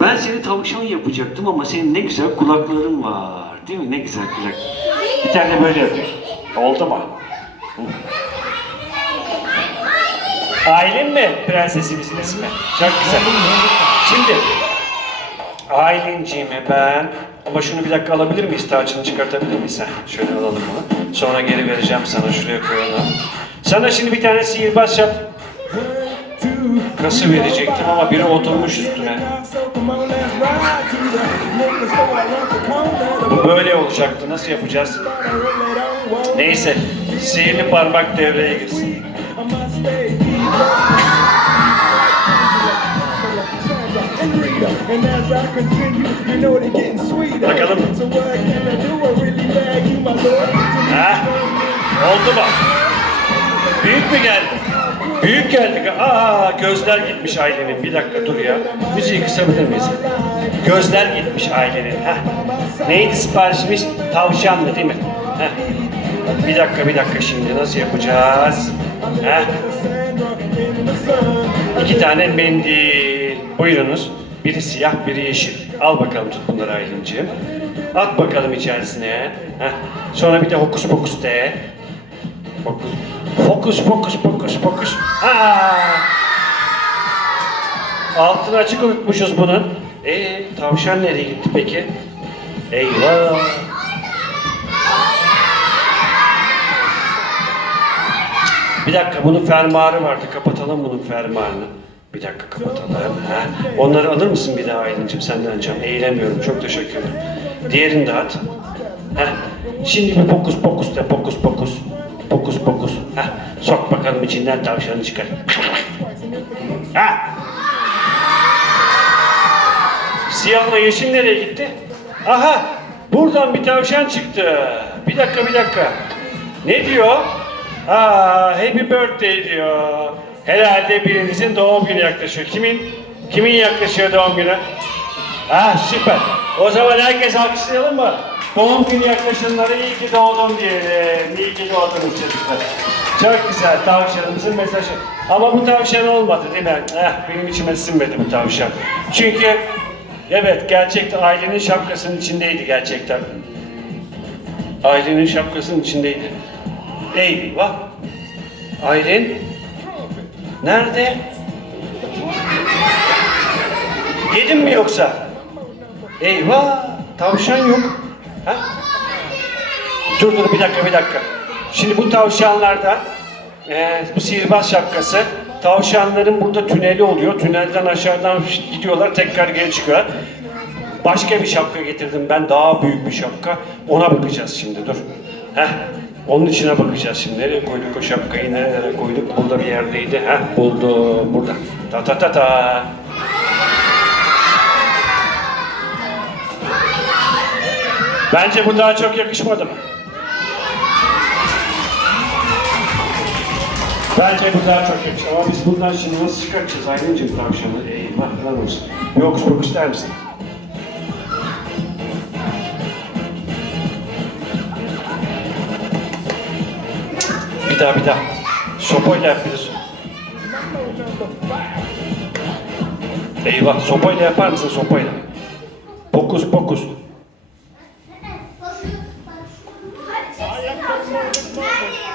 Ben seni tavşan yapacaktım ama senin ne güzel kulakların var. Değil mi? Ne güzel kulak. Bir tane böyle yapıyorsun. Oldu mu? Aylin mi prensesimizin ismi? Çok güzel. Şimdi Aylin'ciğimi ben ama şunu bir dakika alabilir miyiz? Tacını çıkartabilir miyiz? Heh, şöyle alalım bunu. Sonra geri vereceğim sana. Şuraya koyalım. Sana şimdi bir tane sihirbaz yap. Kası verecektim ama biri oturmuş üstüne. Bu böyle olacaktı. Nasıl yapacağız? Neyse. Sihirli parmak devreye girsin. Bakalım. Ha? Oldu mu? Büyük mü geldi? Büyük geldi. Aa gözler gitmiş ailenin. Bir dakika dur ya. Müziği kısabilir miyiz? Gözler gitmiş ailenin. Ha. Neydi siparişimiz? Tavşanlı değil mi? Ha. Bir dakika bir dakika şimdi nasıl yapacağız? Ha. İki tane mendil. Buyurunuz. Biri siyah, biri yeşil. Al bakalım tut bunları Aylin'ciğim. At bakalım içerisine. Heh. Sonra bir de hokus pokus de. Fokus. Fokus, fokus, fokus, fokus. Aa! Altını açık unutmuşuz bunun. Ee, tavşan nereye gitti peki? Eyvah! Bir dakika bunun fermuarı vardı. Kapatalım bunun fermuarını. Bir dakika kapatalım. Ha. Onları alır mısın bir daha Aylin'cim senden canım? Eğilemiyorum. Çok teşekkür ederim. Diğerini de at. Heh. Şimdi bir pokus pokus de pokus pokus. Pokus pokus. Heh. Sok bakalım içinden tavşanı çıkar. Ha. Siyahla yeşil nereye gitti? Aha! Buradan bir tavşan çıktı. Bir dakika bir dakika. Ne diyor? Aa, happy birthday diyor. Herhalde birinizin doğum günü yaklaşıyor. Kimin? Kimin yaklaşıyor doğum günü? Ah süper. O zaman herkes alkışlayalım mı? Doğum günü yaklaşanlara iyi ki doğdun diyelim. İyi ki doğdunuz çocuklar. Çok güzel tavşanımızın mesajı. Ama bu tavşan olmadı değil mi? Eh, benim içime sinmedi bu tavşan. Çünkü evet gerçekten ailenin şapkasının içindeydi gerçekten. Ailenin şapkasının içindeydi. Eyvah. Aylin. Nerede? Yedin mi yoksa? Eyvah. Tavşan yok. Dur dur bir dakika bir dakika. Şimdi bu tavşanlarda e, bu sihirbaz şapkası tavşanların burada tüneli oluyor. Tünelden aşağıdan gidiyorlar tekrar geri çıkıyorlar. Başka bir şapka getirdim ben daha büyük bir şapka. Ona bakacağız şimdi dur. Heh. Onun içine bakacağız şimdi. Nereye koyduk o şapkayı? Nereye koyduk? Burada bir yerdeydi. Heh buldum. Burada. Ta ta ta ta. Bence bu daha çok yakışmadı mı? Bence bu daha çok yakışır. Ama biz bundan şimdi nasıl çıkartacağız Aylin'cim tavşanı? Eyvah lan olsun. Hokus pokus der misin? Bir daha bir daha. Sopayla yap biraz. Eyvah sopayla yapar mısın sopayla? Pokus pokus.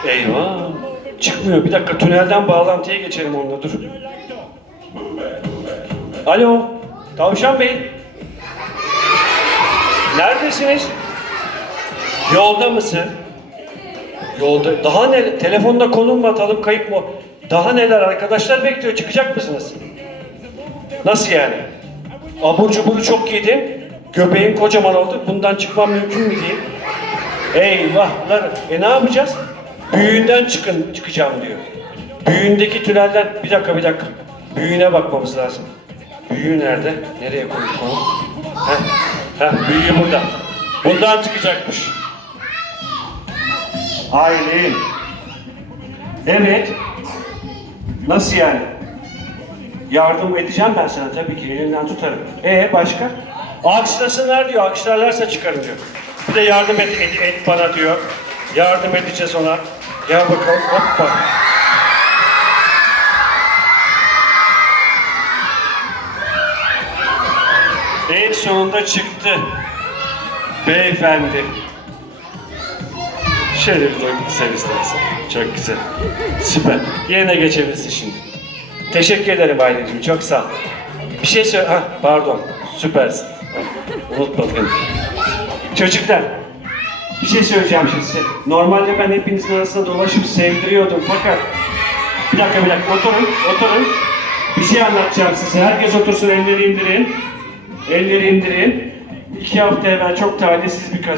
Eyvah. Çıkmıyor. Bir dakika tünelden bağlantıya geçelim onunla dur. Alo. Tavşan Bey. Neredesiniz? Yolda mısın? Yolda. Daha ne? Telefonda konum mu atalım kayıp mı? Daha neler arkadaşlar bekliyor. Çıkacak mısınız? Nasıl yani? Abur cuburu çok yedin. Göbeğin kocaman oldu. Bundan çıkmam mümkün mü değil? Eyvahlar. E ne yapacağız? Büyüğünden çıkın, çıkacağım diyor. Büyüğündeki tünelden, bir dakika bir dakika. Büyüğüne bakmamız lazım. Büyüğü nerede? Nereye koyduk onu? Heh, heh, büyüğü burada. Bundan çıkacakmış. Aylin. Evet. Nasıl yani? Yardım edeceğim ben sana tabii ki elinden tutarım. Ee başka? Alkışlasınlar diyor, alkışlarlarsa çıkarım diyor. Bir de yardım et, et, et bana diyor. Yardım edeceğiz ona. Gel bakalım, hoppa. sonunda çıktı. Beyefendi. Bir dön sen istersen. Çok güzel. Süper. Yerine geçebilirsin şimdi. Teşekkür ederim Aylin'cim. Çok sağ ol. Bir şey söyle... Ha, pardon. Süpersin. Unutmadım. Çocuklar. Bir şey söyleyeceğim size. Normalde ben hepinizin arasında dolaşıp sevdiriyordum fakat... Bir dakika bir dakika. Oturun. Oturun. Bir şey anlatacağım size. Herkes otursun. Elleri indirin. Elleri indirin. İki hafta evvel çok talihsiz bir kaza